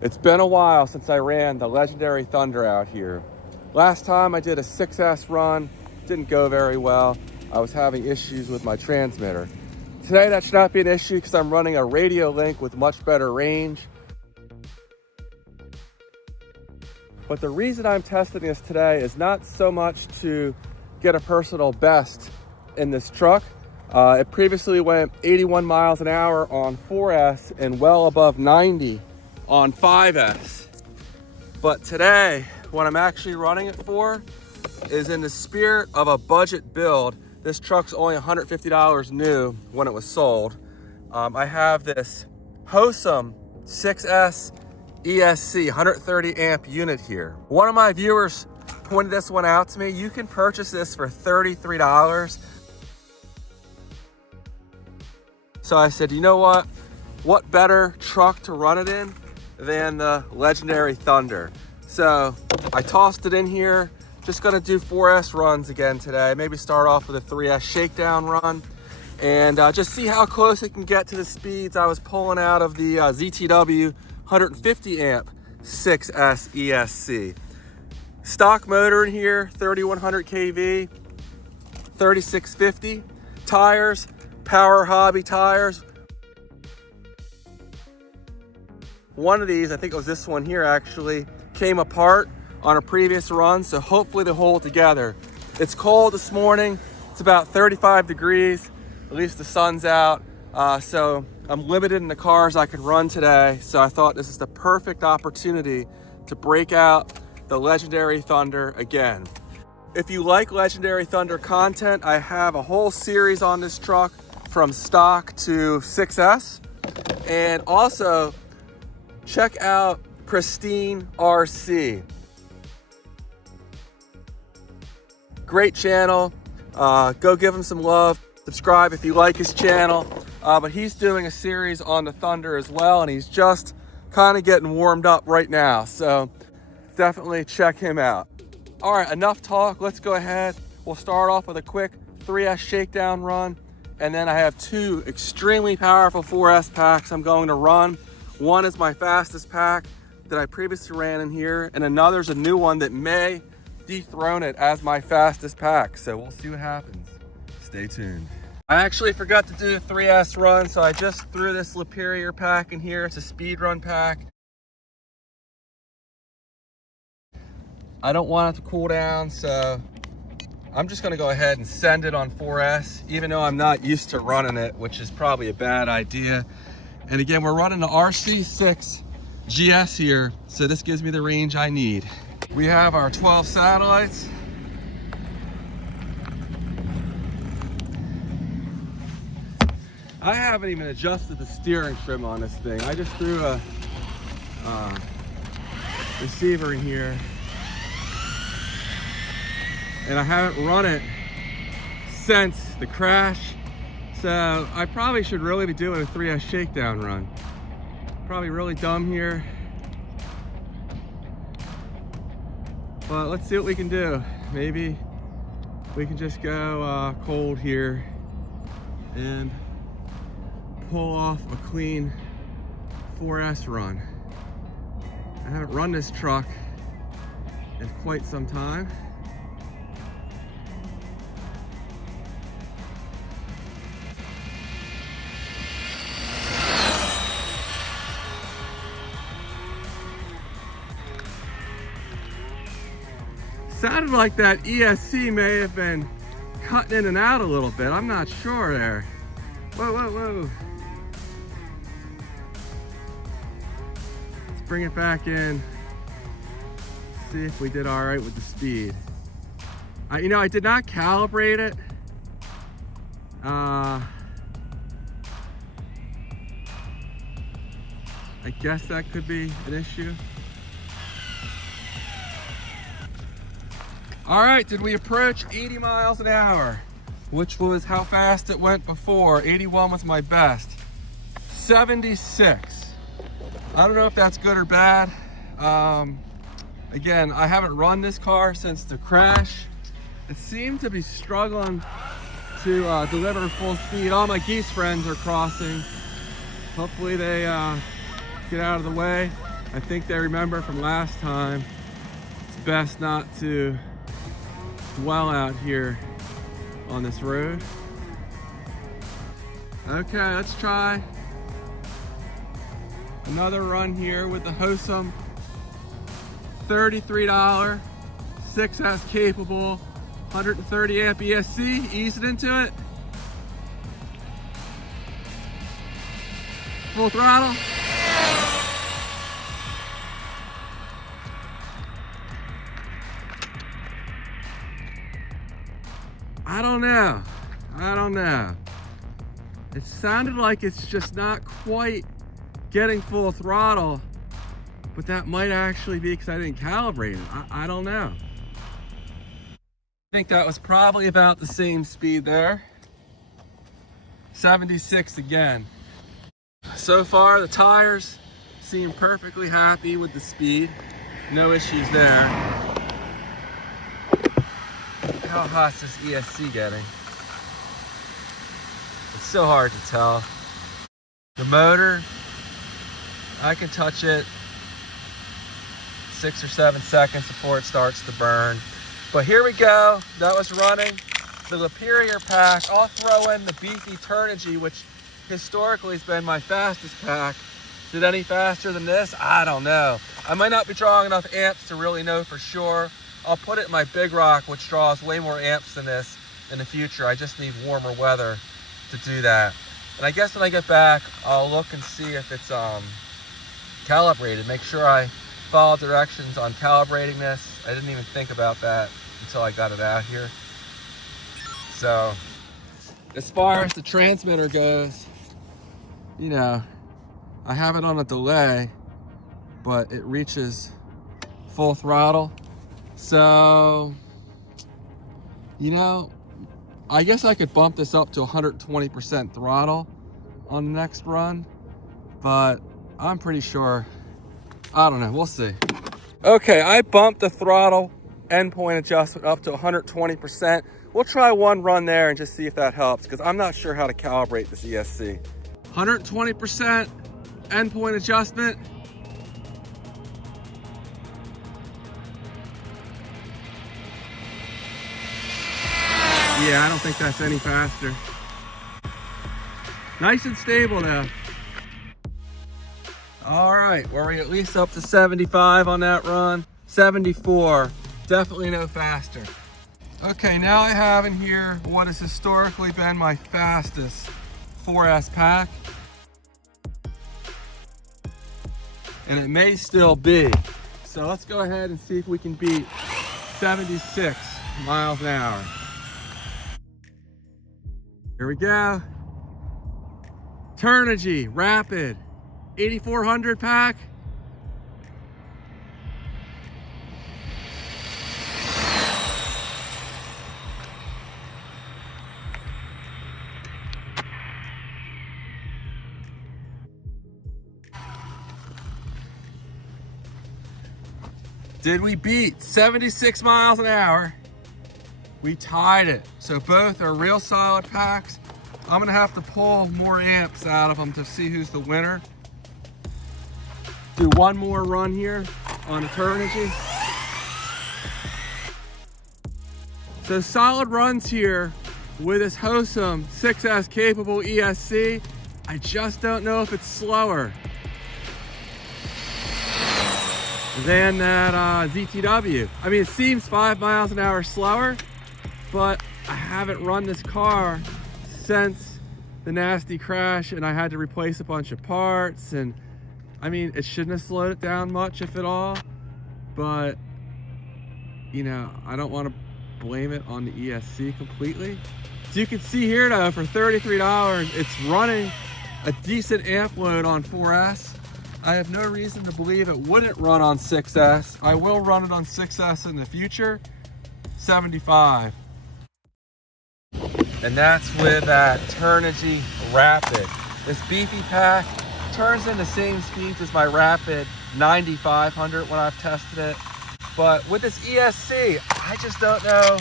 It's been a while since I ran the Legendary Thunder out here. Last time I did a 6S run, didn't go very well. I was having issues with my transmitter. Today that should not be an issue because I'm running a radio link with much better range. But the reason I'm testing this today is not so much to get a personal best in this truck. It previously went 81 miles an hour on 4S and well above 90 on 5S. But today, what I'm actually running it for is in the spirit of a budget build. This truck's only $150 new when it was sold. I have this Hosim 6S ESC 130 amp unit here. One of my viewers pointed this one out to me. You can purchase this for $33. So I said, you know what better truck to run it in than the Legendary Thunder? So I tossed it in here. Just gonna do 4S runs again today. Maybe start off with a 3S shakedown run and just see how close it can get to the speeds I was pulling out of the ZTW 150 amp 6S ESC. Stock motor in here, 3100 kV, 3650. Tires, Power Hobby tires. One of these, I think it was this one here actually, came apart on a previous run, so hopefully they hold together. It's cold this morning. It's about 35 degrees. At least the sun's out. So I'm limited in the cars I can run today. So I thought this is the perfect opportunity to break out the Legendary Thunder again. If you like Legendary Thunder content, I have a whole series on this truck from stock to 6S. And also check out Pristine RC. Great channel. Go give him some love. Subscribe if you like his channel. But he's doing a series on the Thunder as well, and he's just kind of getting warmed up right now. So definitely check him out. All right, enough talk. Let's go ahead. We'll start off with a quick 3S shakedown run. And then I have two extremely powerful 4S packs I'm going to run. One is my fastest pack that I previously ran in here, and another's a new one that may dethrone it as my fastest pack. So we'll see what happens. Stay tuned. I actually forgot to do the 3S run, so I just threw this Superior pack in here. It's a speed run pack. I don't want it to cool down, so I'm just gonna go ahead and send it on 4S, even though I'm not used to running it, which is probably a bad idea. And again, we're running the RC6 GS here, so this gives me the range I need. We have our 12 satellites. I haven't even adjusted the steering trim on this thing. I just threw a receiver in here, and I haven't run it since the crash. So I probably should really be doing a 3S shakedown run. Probably really dumb here, but let's see what we can do. Maybe we can just go cold here and pull off a clean 4S run. I haven't run this truck in quite some time. Sounded like that ESC may have been cutting in and out a little bit. I'm not sure there. Whoa, whoa, whoa. Let's bring it back in. See if we did all right with the speed. You know, I did not calibrate it. I guess that could be an issue. All right, did we approach 80 miles an hour, which was how fast it went before? 81 was my best. 76. I don't know if that's good or bad. Again, I haven't run this car since the crash. It seemed to be struggling to deliver full speed. All my geese friends are crossing. Hopefully they get out of the way. I think they remember from last time, it's best not to dwell out here on this road. Okay, let's try another run here with the Hosim $33 6S capable 130 amp ESC. Ease it into it. Full throttle. I don't know. It sounded like it's just not quite getting full throttle, but that might actually be because I didn't calibrate it. I don't know. I think that was probably about the same speed there. 76 again. So far, the tires seem perfectly happy with the speed. No issues there. How hot's this ESC getting? It's so hard to tell. The motor, I can touch it 6 or 7 seconds before it starts to burn. But here we go. That was running the Superior pack. I'll throw in the beefy Turnigy, which historically has been my fastest pack. Is it any faster than this? I don't know. I might not be drawing enough amps to really know for sure. I'll put it in my Big Rock, which draws way more amps than this in the future. I just need warmer weather to do that. And I guess when I get back, I'll look and see if it's calibrated. Make sure I follow directions on calibrating this. I didn't even think about that until I got it out here. So, as far as the transmitter goes, you know, I have it on a delay, but it reaches full throttle. So, you know, I guess I could bump this up to 120% throttle on the next run, but I'm pretty sure, I don't know, we'll see. Okay, I bumped the throttle endpoint adjustment up to 120%. We'll try one run there and just see if that helps, because I'm not sure how to calibrate this ESC. 120% endpoint adjustment. Yeah, I don't think that's any faster. Nice and stable though. All right, were we at least up to 75 on that run? 74, definitely no faster. Okay, now I have in here what has historically been my fastest 4S pack. And it may still be. So let's go ahead and see if we can beat 76 miles an hour. Here we go. Turnigy Rapid 8400 pack. Did we beat 76 miles an hour? We tied it. So both are real solid packs. I'm gonna have to pull more amps out of them to see who's the winner. Do one more run here on the Turnigy. So solid runs here with this Hosim 6S capable ESC. I just don't know if it's slower than that ZTW. I mean, it seems 5 miles an hour slower, but I haven't run this car since the nasty crash and I had to replace a bunch of parts. And I mean, it shouldn't have slowed it down much, if at all, but you know, I don't want to blame it on the ESC completely. So you can see here though, for $33, it's running a decent amp load on 4S. I have no reason to believe it wouldn't run on 6S. I will run it on 6S in the future. 75. And that's with that Turnigy Rapid. This beefy pack turns in the same speeds as my Rapid 9500 when I've tested it. But with this ESC, I just don't know.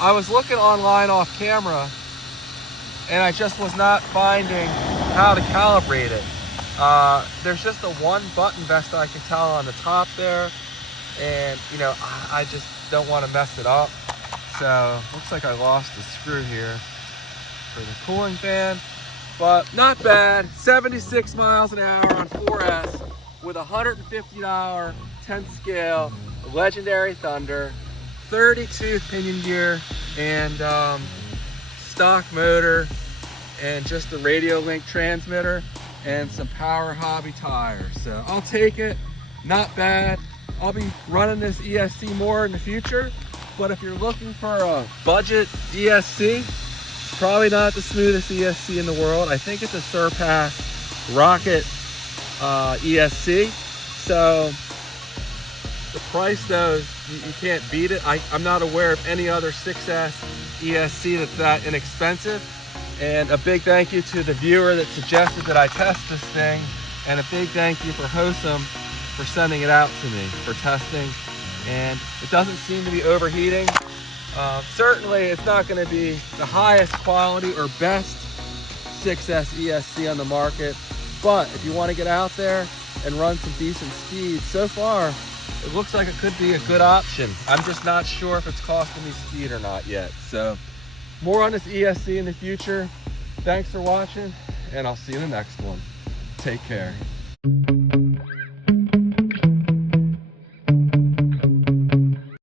I was looking online off camera and I just was not finding how to calibrate it. There's just a one button best I can tell on the top there, and you know, I just don't want to mess it up. So looks like I lost a screw here for the cooling fan, but not bad. 76 miles an hour on 4S with $150 10th scale Legendary Thunder, 32 pinion gear, and stock motor, and just the radio link transmitter, and some Power Hobby tires. So I'll take it, not bad. I'll be running this ESC more in the future, but if you're looking for a budget ESC, probably not the smoothest ESC in the world. I think it's a Surpass Rocket ESC. So the price though, you can't beat it. I'm not aware of any other 6S ESC that's that inexpensive. And a big thank you to the viewer that suggested that I test this thing, and a big thank you for Hosim for sending it out to me for testing. And it doesn't seem to be overheating. Certainly it's not going to be the highest quality or best 6S ESC on the market, but if you want to get out there and run some decent speed, so far it looks like it could be a good option. I'm just not sure if it's costing me speed or not yet. So more on this ESC in the future. Thanks for watching, and I'll see you in the next one. Take care.